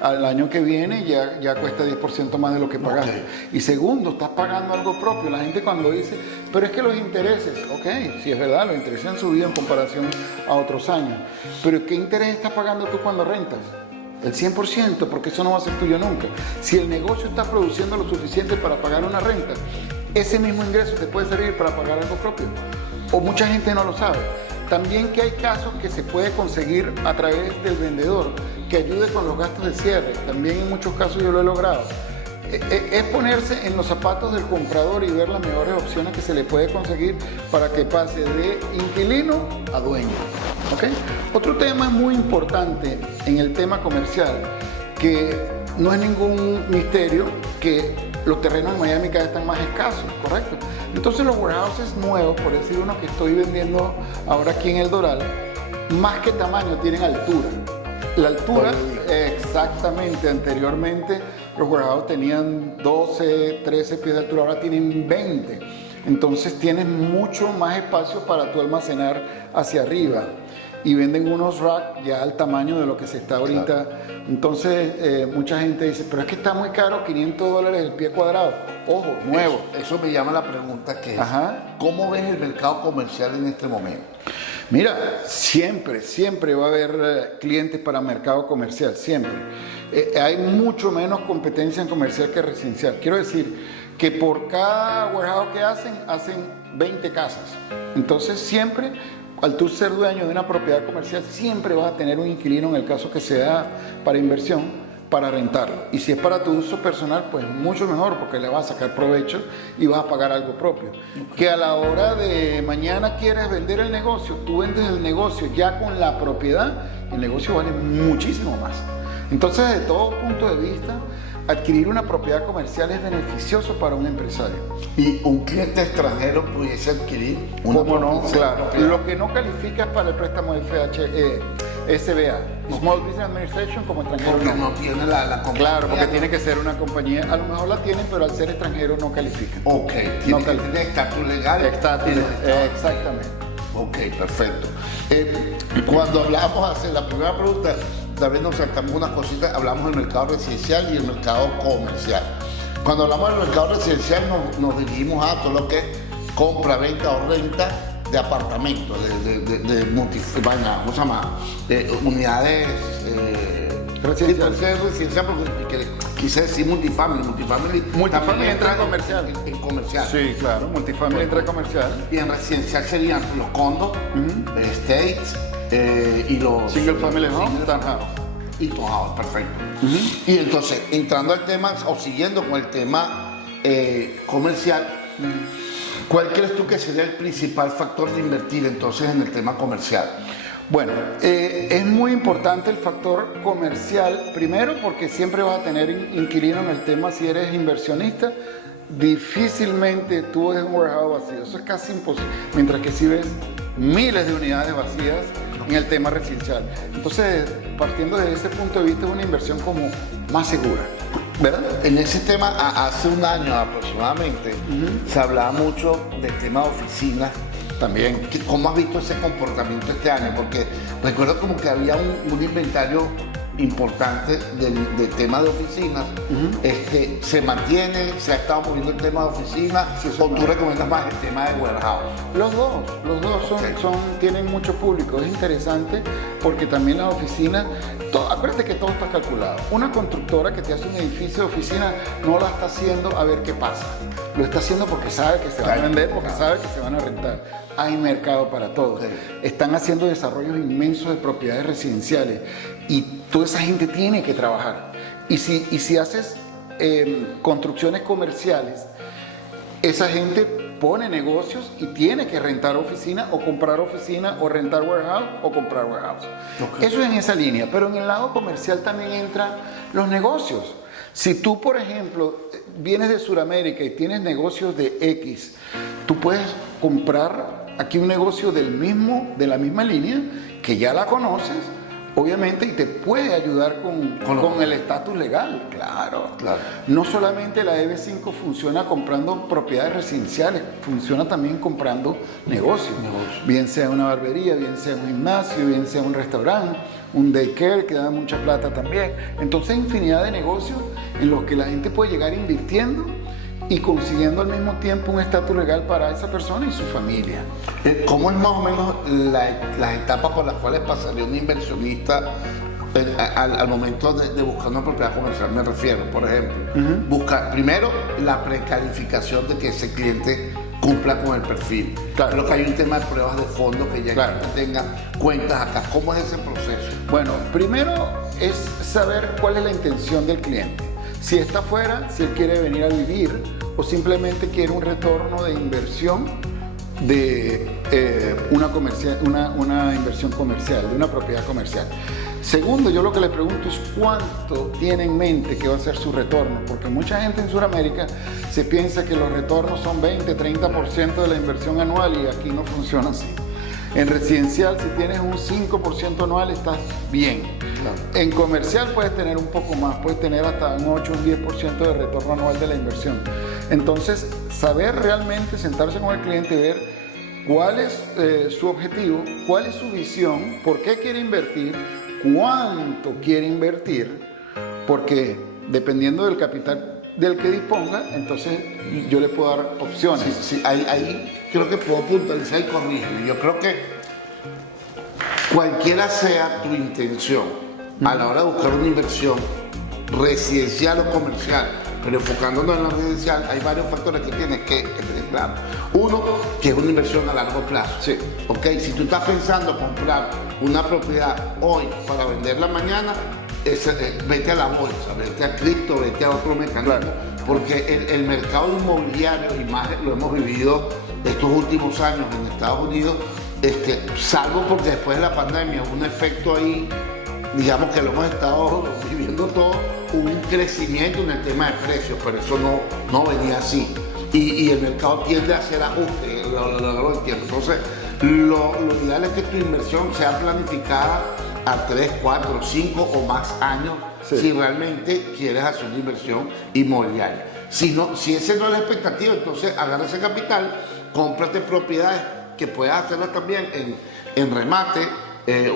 al año que viene ya cuesta 10% más de lo que pagaste. Ok. Y segundo, estás pagando algo propio. La gente cuando dice, pero es que los intereses, ok, sí es verdad, los intereses han subido en comparación a otros años, pero ¿qué interés estás pagando tú cuando rentas? El 100%, porque eso no va a ser tuyo nunca. Si el negocio está produciendo lo suficiente para pagar una renta, ese mismo ingreso te puede servir para pagar algo propio. O mucha gente no lo sabe. También que hay casos que se puede conseguir a través del vendedor que ayude con los gastos de cierre. También en muchos casos yo lo he logrado. Es ponerse en los zapatos del comprador y ver las mejores opciones que se le puede conseguir para que pase de inquilino a dueño. ¿Okay? Otro tema muy importante en el tema comercial, que no es ningún misterio, que los terrenos en Miami cada vez están más escasos, ¿correcto? Entonces los warehouses nuevos, por decir uno que estoy vendiendo ahora aquí en El Doral, más que tamaño tienen altura. La altura, exactamente, anteriormente los warehouses tenían 12, 13 pies de altura, ahora tienen 20. Entonces tienes mucho más espacio para tú almacenar hacia arriba. Y venden unos racks ya al tamaño de lo que se está ahorita. Claro. Entonces, mucha gente dice, pero es que está muy caro, $500 el pie cuadrado. Ojo, nuevo. Eso me llama la pregunta que es, ¿cómo ves el mercado comercial en este momento? Mira, siempre va a haber clientes para mercado comercial, siempre. Hay mucho menos competencia en comercial que residencial. Quiero decir que por cada warehouse que hacen 20 casas. Entonces, siempre, al tú ser dueño de una propiedad comercial, siempre vas a tener un inquilino en el caso que sea para inversión, para rentarlo. Y si es para tu uso personal, pues mucho mejor, porque le vas a sacar provecho y vas a pagar algo propio. Que a la hora de mañana quieres vender el negocio, tú vendes el negocio ya con la propiedad, el negocio vale muchísimo más. Entonces, desde todo punto de vista, adquirir una propiedad comercial es beneficioso para un empresario. ¿Y un cliente extranjero pudiese adquirir una ¿Cómo no? Claro. propiedad? Lo que no califica es para el préstamo SBA, Small Business Administration, como extranjero. Porque no tiene la compañía. Claro, porque tiene que ser una compañía, a lo mejor la tienen, pero al ser extranjero no califica. Ok, tiene que tener estatus legal. Exactamente. Ok, perfecto. Cuando hablamos, la primera pregunta, tal vez nos saltamos unas cositas, hablamos del mercado residencial y el mercado comercial. Cuando hablamos del mercado residencial nos dirigimos a todo lo que es compra, venta o renta de apartamentos, ¿cómo se llama? De unidades residencial, porque quise decir multifamily entra en comercial. En comercial. Sí, claro, multifamily entra en comercial. Y en residencial serían los condos, estates y los single family home, townhouse. Y townhouse, perfecto. Y entonces, entrando al tema o siguiendo con el tema comercial, ¿cuál crees tú que sería el principal factor de invertir entonces en el tema comercial? Bueno, es muy importante el factor comercial, primero porque siempre vas a tener inquilino en el tema. Si eres inversionista, difícilmente tú ves un warehouse vacío, eso es casi imposible, mientras que si ves miles de unidades vacías en el tema residencial. Entonces, partiendo de ese punto de vista, es una inversión como más segura, ¿verdad? En ese tema, hace un año aproximadamente, se hablaba mucho del tema de oficinas. También. ¿Cómo has visto ese comportamiento este año? Porque recuerdo como que había un inventario importante del tema de oficinas. Se mantiene, se ha estado moviendo el tema de oficinas, o tú recomiendas más el tema de warehouse. Los dos tienen mucho público. Es interesante porque también las oficinas, acuérdate que todo está calculado. Una constructora que te hace un edificio de oficina no la está haciendo a ver qué pasa. Lo está haciendo porque sabe que se van a vender, porque sabe que se van a rentar. Hay mercado para todos. Están haciendo desarrollos inmensos de propiedades residenciales y toda esa gente tiene que trabajar. Y si haces construcciones comerciales, esa gente pone negocios y tiene que rentar oficina o comprar oficina o rentar warehouse o comprar warehouse. Eso es en esa línea, pero en el lado comercial también entran los negocios. Si tú, por ejemplo, vienes de Sudamérica y tienes negocios de X, tú puedes comprar aquí un negocio de la misma línea, que ya la conoces, obviamente, y te puede ayudar con el estatus legal, claro. No solamente la EB5 funciona comprando propiedades residenciales, funciona también comprando negocios. Bien sea una barbería, bien sea un gimnasio, bien sea un restaurante, un daycare que da mucha plata también. Entonces hay infinidad de negocios en los que la gente puede llegar invirtiendo y consiguiendo al mismo tiempo un estatus legal para esa persona y su familia. ¿Cómo es más o menos las etapas por las cuales pasaría un inversionista al momento de buscar una propiedad comercial? Me refiero, por ejemplo, buscar primero la precalificación de que ese cliente cumpla con el perfil. Creo que hay un tema de pruebas de fondo que ya tenga cuentas acá. ¿Cómo es ese proceso? Bueno, primero es saber cuál es la intención del cliente. Si está fuera, si él quiere venir a vivir o simplemente quiere un retorno de inversión de una inversión comercial, de una propiedad comercial. Segundo, yo lo que le pregunto es cuánto tiene en mente que va a ser su retorno, porque mucha gente en Sudamérica se piensa que los retornos son 20, 30% de la inversión anual y aquí no funciona así. En residencial, si tienes un 5% anual, estás bien. En comercial puedes tener un poco más, puedes tener hasta un 8 o un 10% de retorno anual de la inversión. Entonces, saber realmente, sentarse con el cliente y ver cuál es su objetivo, cuál es su visión, por qué quiere invertir, cuánto quiere invertir, porque dependiendo del capital del que disponga, entonces yo le puedo dar opciones. Sí, ahí creo que puedo puntualizar y corregir. Yo creo que cualquiera sea tu intención a la hora de buscar una inversión residencial o comercial, pero enfocándonos en la residencial, hay varios factores que tienes que tener claro. Uno, que es una inversión a largo plazo. Sí. Ok, si tú estás pensando comprar una propiedad hoy para venderla mañana, vete a la bolsa, vete a cripto, vete a otro mecanismo. Porque el mercado inmobiliario, y más lo hemos vivido estos últimos años en Estados Unidos, salvo porque después de la pandemia hubo un efecto ahí, digamos que lo hemos estado viviendo todo, hubo un crecimiento en el tema de precios, pero eso no venía así. Y el mercado tiende a hacer ajustes, lo entiendo. Entonces, lo ideal es que tu inversión sea planificada a 3, 4, 5 o más años, si realmente quieres hacer una inversión inmobiliaria. Si esa no es la expectativa, entonces agarra ese capital, cómprate propiedades que puedas hacerlas también en remate,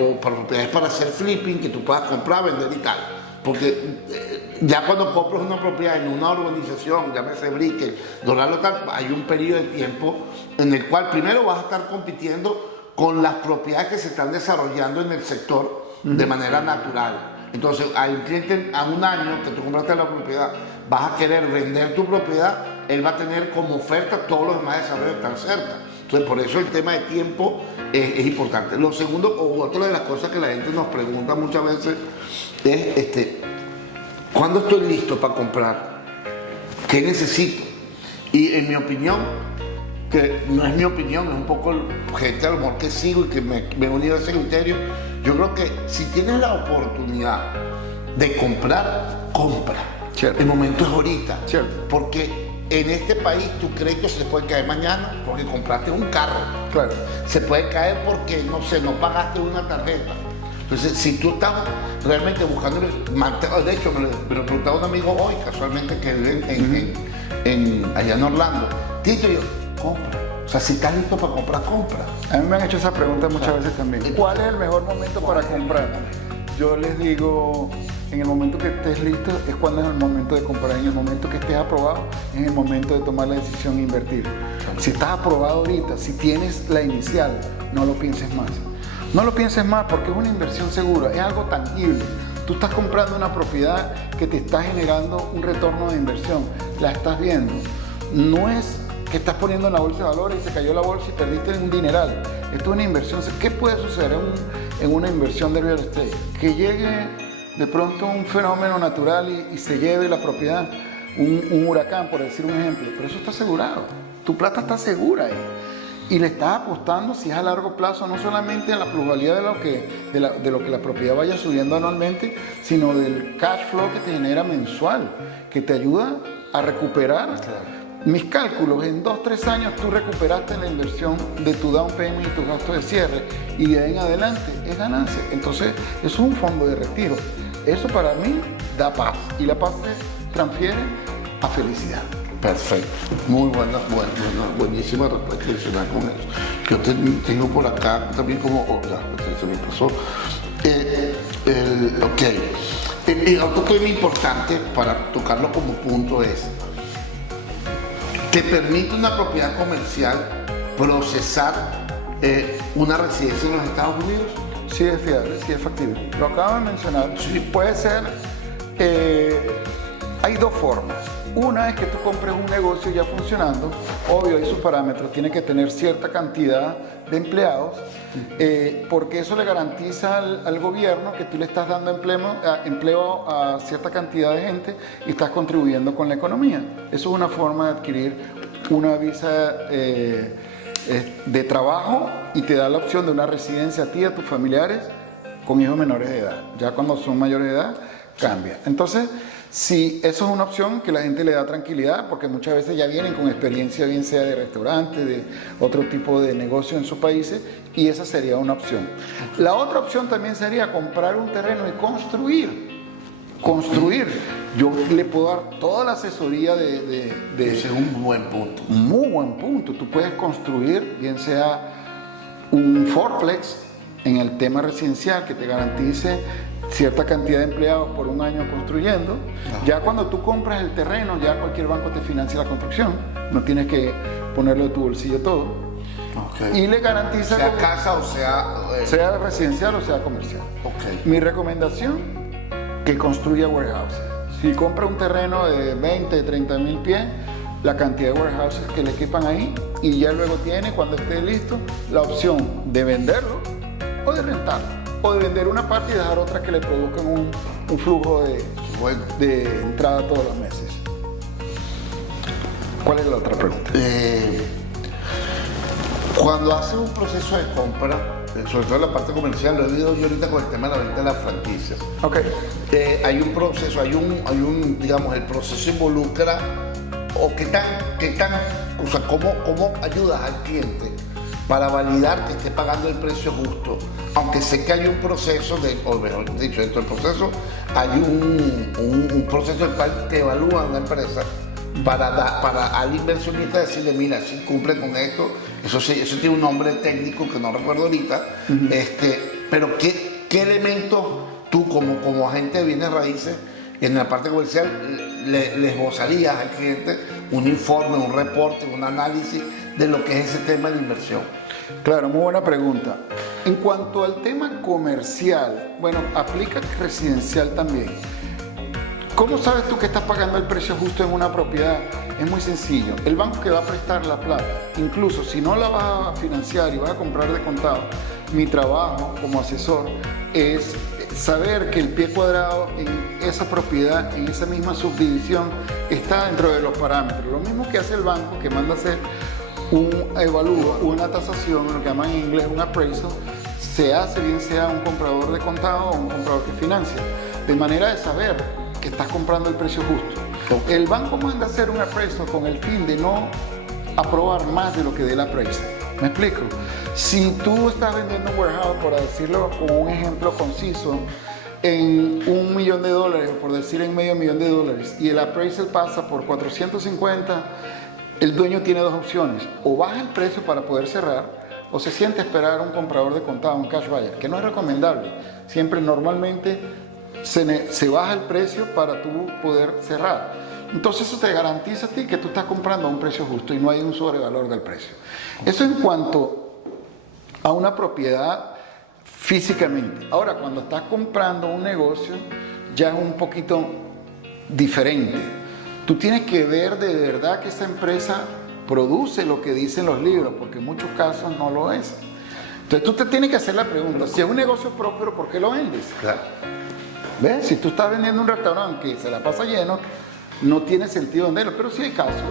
o propiedades para hacer flipping, que tú puedas comprar, vender y tal. Porque ya cuando compras una propiedad en una urbanización, llámese Brickell, Doral, tal, hay un periodo de tiempo en el cual primero vas a estar compitiendo con las propiedades que se están desarrollando en el sector de manera natural. Entonces, hay un cliente a un año que tú compraste la propiedad, vas a querer vender tu propiedad, él va a tener como oferta todos los demás desarrollos que están cerca. Entonces, por eso el tema de tiempo es importante. Lo segundo, o otra de las cosas que la gente nos pregunta muchas veces es, ¿cuándo estoy listo para comprar? ¿Qué necesito? Y en mi opinión, que no es mi opinión, es un poco gente a lo mejor que sigo y que me he unido a ese criterio, yo creo que si tienes la oportunidad de comprar, compra. Cierto. El momento es ahorita. Cierto. Porque en este país tu crédito se puede caer mañana porque compraste un carro. Claro. Se puede caer porque, no sé, no pagaste una tarjeta. Entonces, si tú estás realmente buscando, de hecho, me lo preguntaba un amigo hoy, casualmente, que vive allá en Orlando. Tito, yo, compra. O sea, si estás listo para comprar, compra. A mí me han hecho esa pregunta muchas veces también. ¿Cuál es el mejor momento para comprar? Yo les digo, en el momento que estés listo es cuando es el momento de comprar. En el momento que estés aprobado es el momento de tomar la decisión e invertir. Si estás aprobado ahorita, si tienes la inicial, no lo pienses más. No lo pienses más porque es una inversión segura, es algo tangible. Tú estás comprando una propiedad que te está generando un retorno de inversión. La estás viendo. No es que estás poniendo en la bolsa de valores y se cayó la bolsa y perdiste un dineral. Esto es una inversión. ¿Qué puede suceder en una inversión de real estate? Que llegue de pronto un fenómeno natural y se lleve la propiedad, un huracán, por decir un ejemplo. Pero eso está asegurado. Tu plata está segura ahí. Y le estás apostando, si es a largo plazo, no solamente a la plusvalía de lo que la propiedad vaya subiendo anualmente, sino del cash flow que te genera mensual, que te ayuda a recuperar mis cálculos, en 2-3 años tú recuperaste la inversión de tu down payment y tus gastos de cierre y de ahí en adelante es ganancia. Entonces, eso es un fondo de retiro. Eso para mí da paz y la paz se transfiere a felicidad. Perfecto, muy buenísima reflexión con eso. Yo tengo por acá también como otra, se me pasó. Ok, y otro tema importante para tocarlo como punto es, ¿te permite una propiedad comercial procesar una residencia en los Estados Unidos? Sí es fiable, sí es factible. Lo acabo de mencionar. Sí. Puede ser, hay dos formas. Una es que tú compres un negocio ya funcionando, obvio hay sus parámetros, tiene que tener cierta cantidad de empleados, porque eso le garantiza al gobierno que tú le estás dando empleo a cierta cantidad de gente y estás contribuyendo con la economía. Eso es una forma de adquirir una visa de trabajo y te da la opción de una residencia a ti y a tus familiares con hijos menores de edad. Ya cuando son mayores de edad, cambia. Entonces, sí, eso es una opción que la gente le da tranquilidad porque muchas veces ya vienen con experiencia, bien sea de restaurante, de otro tipo de negocio en sus países, y esa sería una opción. La otra opción también sería comprar un terreno y construir. Yo le puedo dar toda la asesoría de Ese es un buen punto. muy buen punto. Tú puedes construir, bien sea un fourplex en el tema residencial que te garantice cierta cantidad de empleados por un año construyendo. Ya cuando tú compras el terreno, ya cualquier banco te financia la construcción. No tienes que ponerlo de tu bolsillo todo. Okay. Y le garantiza sea casa o sea residencial o sea comercial. Okay. Mi recomendación, que construya warehouses. Si compra un terreno de 20, 30 mil pies, la cantidad de warehouses que le equipan ahí, y ya luego tiene, cuando esté listo, la opción de venderlo o de rentarlo, o de vender una parte y dejar otra que le produzcan un flujo de entrada todos los meses. ¿Cuál es la otra pregunta? Cuando haces un proceso de compra, sobre todo en la parte comercial, lo he visto yo ahorita con el tema de la venta de las franquicias. Ok. Hay un proceso, digamos, el proceso involucra, o qué tan, o sea, cómo ayudas al cliente para validar que esté pagando el precio justo, aunque sé que hay un proceso, o mejor dicho, dentro del proceso hay un proceso en el cual te evalúa una empresa para al inversionista decirle, mira, si cumple con esto, eso tiene un nombre técnico que no recuerdo ahorita, pero ¿qué elementos tú como agente de bienes raíces en la parte comercial le esbozarías al cliente un informe, un reporte, un análisis de lo que es ese tema de inversión? Claro, muy buena pregunta. En cuanto al tema comercial, bueno, aplica residencial también. ¿Cómo sabes tú que estás pagando el precio justo en una propiedad? Es muy sencillo. El banco que va a prestar la plata, incluso si no la vas a financiar y vas a comprar de contado, mi trabajo como asesor es saber que el pie cuadrado en esa propiedad, en esa misma subdivisión, está dentro de los parámetros. Lo mismo que hace el banco, que manda a hacer un evalúo, una tasación, lo que llaman en inglés un appraisal, se hace bien sea un comprador de contado o un comprador que financia, de manera de saber que estás comprando el precio justo. El banco manda a hacer un appraisal con el fin de no aprobar más de lo que dé el appraisal. ¿Me explico? Si tú estás vendiendo un warehouse, por decirlo con un ejemplo conciso, en $1 millón, o por decir en $500,000, y el appraisal pasa por 450, el dueño tiene dos opciones: o baja el precio para poder cerrar, o se siente a esperar a un comprador de contado, un cash buyer, que no es recomendable. Siempre normalmente se baja el precio para tú poder cerrar. Entonces eso te garantiza a ti que tú estás comprando a un precio justo y no hay un sobrevalor del precio. Eso en cuanto a una propiedad físicamente. Ahora, cuando estás comprando un negocio, ya es un poquito diferente. Tú tienes que ver de verdad que esa empresa produce lo que dicen los libros, porque en muchos casos no lo es. Entonces tú te tienes que hacer la pregunta: si es un negocio próspero, ¿por qué lo vendes? Claro. ¿Ves? Si tú estás vendiendo un restaurante que se la pasa lleno, no tiene sentido venderlo. Pero si hay casos,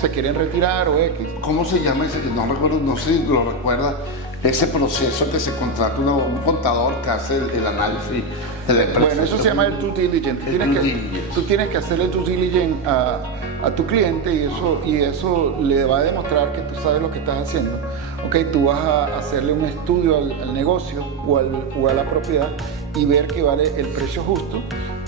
se quieren retirar o X. ¿Cómo se llama ese? No recuerdo, no sé si lo recuerda. ese proceso que se contrata un contador que hace el análisis de la empresa. Bueno, eso se llama el due diligence. Tú tienes que hacer el due diligence a tu cliente y eso le va a demostrar que tú sabes lo que estás haciendo. Okay, tú vas a hacerle un estudio al negocio o a la propiedad y ver que vale el precio justo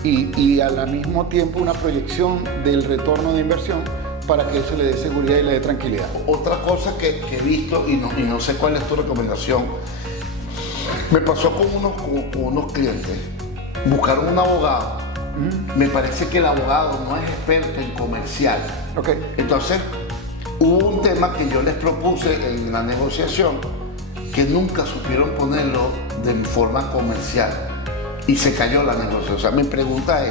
y al mismo tiempo una proyección del retorno de inversión para que eso le dé seguridad y le dé tranquilidad. Otra cosa que he visto, y no sé cuál es tu recomendación, me pasó con unos clientes, buscaron un abogado, me parece que el abogado no es experto en comercial. Okay. Entonces, hubo un tema que yo les propuse en la negociación, que nunca supieron ponerlo de forma comercial, y se cayó la negociación. O sea, mi pregunta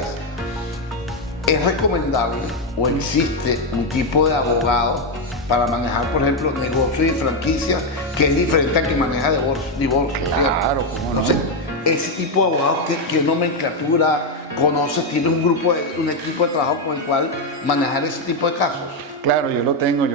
¿es recomendable o existe un tipo de abogado para manejar, por ejemplo, negocios y franquicias que es diferente a que maneja divorcio? Claro, cómo no. Entonces, ese tipo de abogados, ¿qué nomenclatura conoces? ¿Tiene un equipo de trabajo con el cual manejar ese tipo de casos? Claro, yo lo tengo.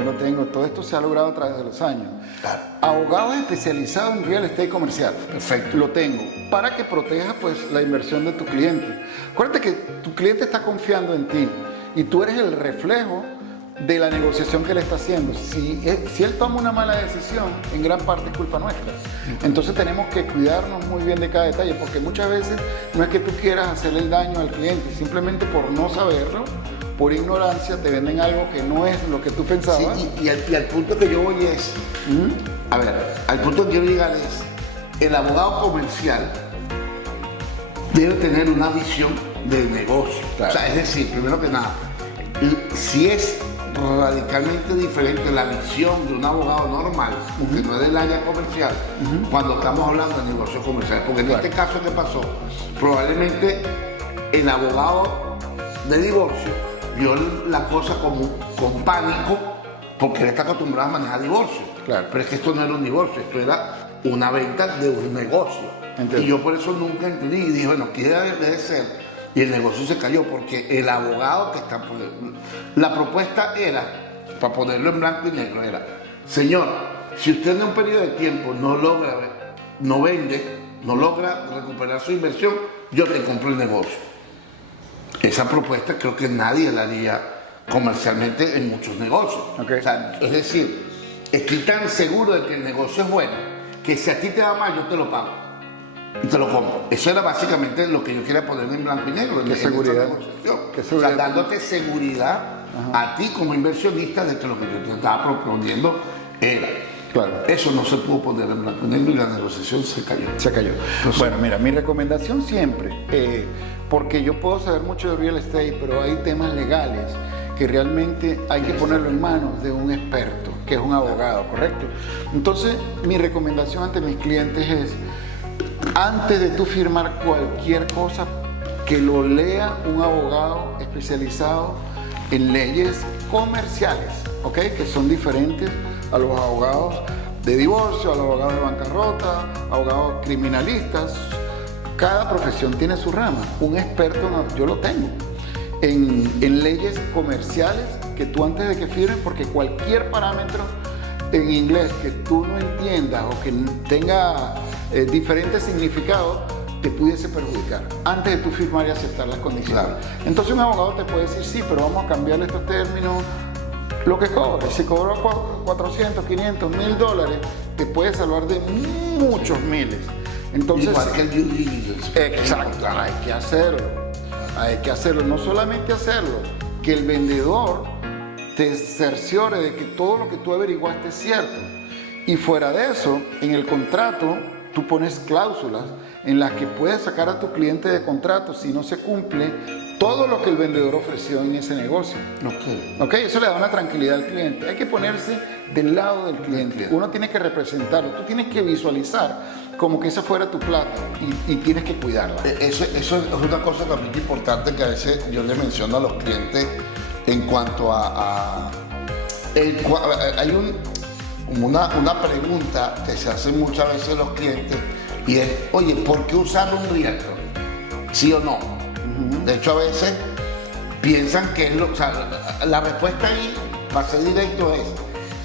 Todo esto se ha logrado a través de los años. Claro. Abogados especializados en real estate comercial. Perfecto. Lo tengo. Para que proteja pues la inversión de tu cliente. Acuérdate que tu cliente está confiando en ti y tú eres el reflejo de la negociación que él está haciendo. Si él toma una mala decisión, en gran parte es culpa nuestra. Entonces tenemos que cuidarnos muy bien de cada detalle, porque muchas veces no es que tú quieras hacerle el daño al cliente, simplemente por no saberlo, por ignorancia, te venden algo que no es lo que tú pensabas. Sí, y al punto que yo voy es, al punto que quiero llegar es, el abogado comercial debe tener una visión de negocio. Claro. O sea, es decir, primero que nada, si es radicalmente diferente la visión de un abogado normal, que no es del área comercial, cuando estamos hablando de negocio comercial. Porque en este caso que pasó, probablemente el abogado de divorcio vio la cosa con pánico, porque él está acostumbrado a manejar divorcio. Claro. Pero es que esto no era un divorcio, esto era una venta de un negocio. Entiendo. Y yo por eso nunca entendí y dije, bueno, ¿qué debe ser? Y el negocio se cayó porque el abogado que está poniendo... La propuesta era, para ponerlo en blanco y negro, era, señor, si usted en un periodo de tiempo no vende, no logra recuperar su inversión, yo te compro el negocio. Esa propuesta creo que nadie la haría comercialmente en muchos negocios. Okay. O sea, es decir, estoy tan seguro de que el negocio es bueno que si a ti te va mal, yo te lo pago y te lo compro. Eso era básicamente lo que yo quería poner en blanco y negro. ¿Qué seguridad? ¿Qué seguridad? O sea, dándote seguridad a ti como inversionista de que lo que yo te estaba proponiendo era. Claro. Eso no se pudo poner en blanco y negro y la negociación se cayó. Se cayó. Bueno, mira, mi recomendación siempre, porque yo puedo saber mucho de real estate, pero hay temas legales que realmente hay que ponerlo en manos de un experto, que es un abogado, ¿correcto? Entonces, mi recomendación ante mis clientes es, antes de tú firmar cualquier cosa, que lo lea un abogado especializado en leyes comerciales, ¿ok? Que son diferentes a los abogados de divorcio, a los abogados de bancarrota, abogados criminalistas. Cada profesión tiene su rama. Un experto, yo lo tengo, en leyes comerciales, que tú antes de que firmes, porque cualquier parámetro en inglés que tú no entiendas o que tenga diferentes significados, te pudiese perjudicar antes de tú firmar y aceptar las condiciones. Claro. Entonces un abogado te puede decir, sí, pero vamos a cambiarle estos términos, lo que cobra. Si cobró 400, 500, $1000, te puede salvar de muchos miles. Entonces, igual que el due diligence. Exacto, hay que hacerlo. No solamente hacerlo, que el vendedor te cerciore de que todo lo que tú averiguaste es cierto. Y fuera de eso, en el contrato, tú pones cláusulas en las que puedes sacar a tu cliente de contrato si no se cumple todo lo que el vendedor ofreció en ese negocio. Ok, eso le da una tranquilidad al cliente. Hay que ponerse del lado del cliente. Uno tiene que representarlo. Tú tienes que visualizar como que esa fuera tu plata y tienes que cuidarla. Eso es una cosa también importante que a veces yo le menciono a los clientes en cuanto hay una pregunta que se hace muchas veces los clientes y es, oye, ¿por qué usar un realtor? ¿Sí o no? De hecho, a veces piensan que es la respuesta ahí, para ser directo, es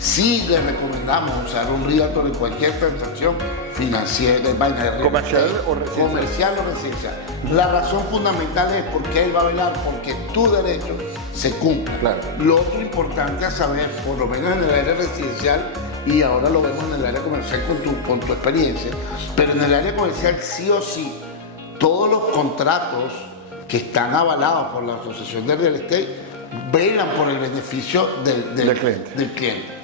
sí le recomendamos usar un realtor en cualquier transacción financiera, Comercial o residencial. comercial o residencial. La razón fundamental es porque él va a velar porque tu derecho se cumpla. Claro. Lo otro importante a saber, por lo menos en el área residencial, y ahora lo vemos en el área comercial con tu experiencia, pero en el área comercial sí o sí, todos los contratos que están avalados por la Asociación de Real Estate velan por el beneficio del cliente.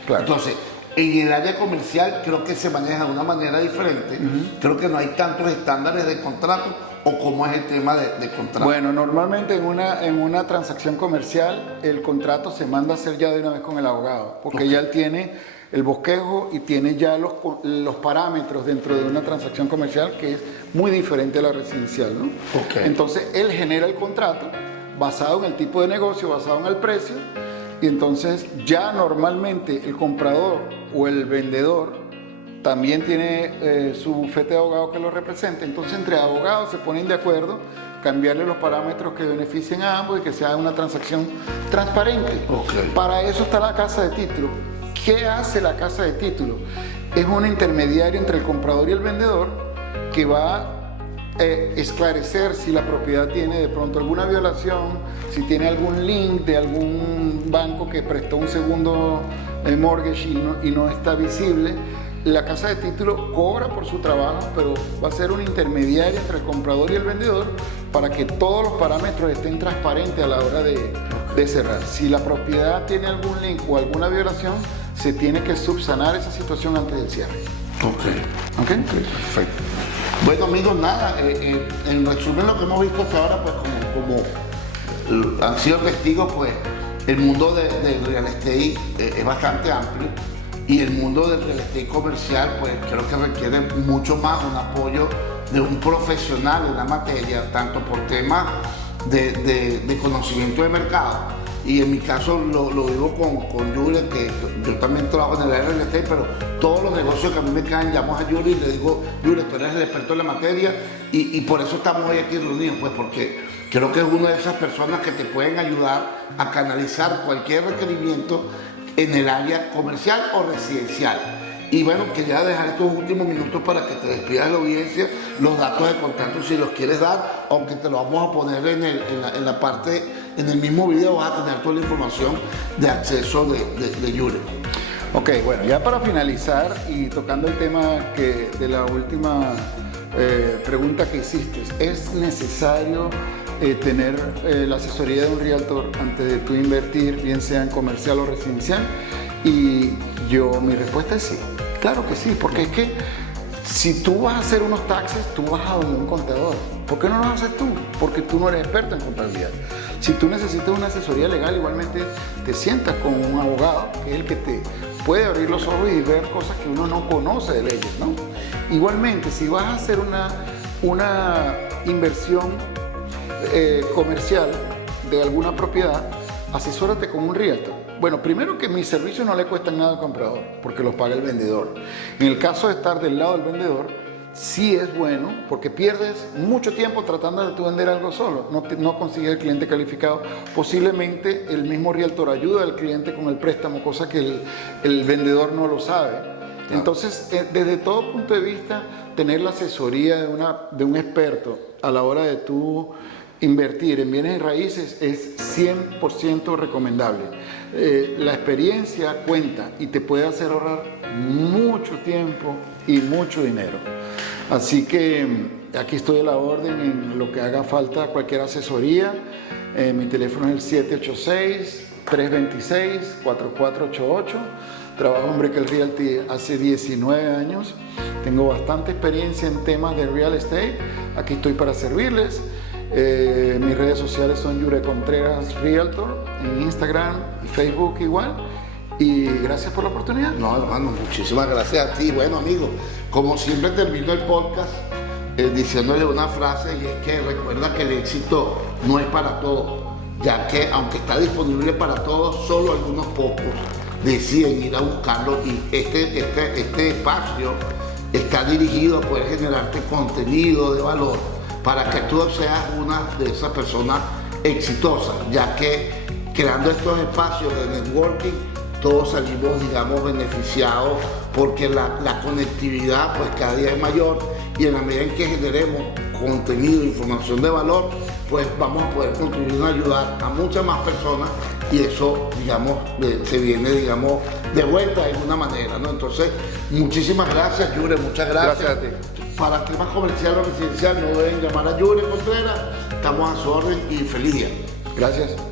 Claro. Entonces, en el área comercial creo que se maneja de una manera diferente. Creo que no hay tantos estándares de contrato o cómo es el tema de contrato. Bueno, normalmente en una transacción comercial el contrato se manda a hacer ya de una vez con el abogado, porque ya él tiene el bosquejo y tiene ya los parámetros dentro de una transacción comercial que es muy diferente a la residencial, ¿no? Entonces él genera el contrato basado en el tipo de negocio, basado en el precio, y entonces ya normalmente el comprador o el vendedor también tiene su bufete de abogados que lo representa. Entonces entre abogados se ponen de acuerdo, cambiarle los parámetros que beneficien a ambos y que sea una transacción transparente. Para eso está la casa de título. ¿Qué hace la casa de título? Es un intermediario entre el comprador y el vendedor que va a esclarecer si la propiedad tiene de pronto alguna violación, si tiene algún link de algún banco que prestó un segundo mortgage y no está visible. La casa de título cobra por su trabajo, pero va a ser un intermediario entre el comprador y el vendedor para que todos los parámetros estén transparentes a la hora de cerrar. Si la propiedad tiene algún link o alguna violación, se tiene que subsanar esa situación antes del cierre. Ok, perfecto. Bueno amigos, nada, en resumen lo que hemos visto hasta ahora, pues como han sido testigos, pues el mundo del real estate es bastante amplio y el mundo del real estate comercial, pues creo que requiere mucho más un apoyo de un profesional en la materia, tanto por temas de conocimiento de mercado. Y en mi caso lo vivo con Yuri, que yo también trabajo en el área del estate, pero todos los negocios que a mí me caen, llamo a Yuri y le digo, Yuri, tú eres el experto en la materia, y por eso estamos hoy aquí reunidos, pues porque creo que es una de esas personas que te pueden ayudar a canalizar cualquier requerimiento en el área comercial o residencial. Y bueno, quería dejar estos últimos minutos para que te despidas de la audiencia, los datos de contacto si los quieres dar, aunque te lo vamos a poner en la parte, en el mismo video vas a tener toda la información de acceso de Yuri. Ok, bueno, ya para finalizar y tocando el tema de la última pregunta que hiciste, ¿es necesario tener la asesoría de un realtor antes de tú invertir, bien sea en comercial o residencial? Y mi respuesta es sí, claro que sí, porque es que si tú vas a hacer unos taxes, tú vas a donde un contador. ¿Por qué no los haces tú? Porque tú no eres experto en contabilidad. Si tú necesitas una asesoría legal, igualmente te sientas con un abogado, que es el que te puede abrir los ojos y ver cosas que uno no conoce de leyes, ¿no? Igualmente, si vas a hacer una inversión comercial de alguna propiedad, asesórate con un realtor. Bueno, primero que mis servicios no le cuestan nada al comprador, porque los paga el vendedor. En el caso de estar del lado del vendedor, sí es bueno, porque pierdes mucho tiempo tratando de tú vender algo solo. No consigues el cliente calificado. Posiblemente el mismo realtor ayuda al cliente con el préstamo, cosa que el vendedor no lo sabe. Entonces, desde todo punto de vista, tener la asesoría de un experto a la hora de tú invertir en bienes y raíces es 100% recomendable. La experiencia cuenta y te puede hacer ahorrar mucho tiempo y mucho dinero. Así que aquí estoy a la orden en lo que haga falta, cualquier asesoría. Mi teléfono es el 786-326-4488. Trabajo en Brickell Realty hace 19 años. Tengo bastante experiencia en temas de real estate. Aquí estoy para servirles. Mis redes sociales son Yure Contreras Realtor en Instagram y Facebook igual. Y gracias por la oportunidad. No, hermano, muchísimas gracias a ti. Bueno, amigos, como siempre termino el podcast diciéndole una frase, y es que recuerda que el éxito no es para todos, ya que aunque está disponible para todos, solo algunos pocos deciden ir a buscarlo, y este espacio está dirigido a poder generarte contenido de valor para que tú seas una de esas personas exitosas, ya que creando estos espacios de networking todos salimos, digamos, beneficiados porque la conectividad pues cada día es mayor y en la medida en que generemos contenido, información de valor, pues vamos a poder contribuir a ayudar a muchas más personas y eso, digamos, se viene, digamos, de vuelta de alguna manera, ¿no? Entonces, muchísimas gracias, Yure, muchas gracias. Gracias a ti. Para temas comercial o residencial no deben llamar a Yure Contreras, estamos a su orden y feliz día. Gracias.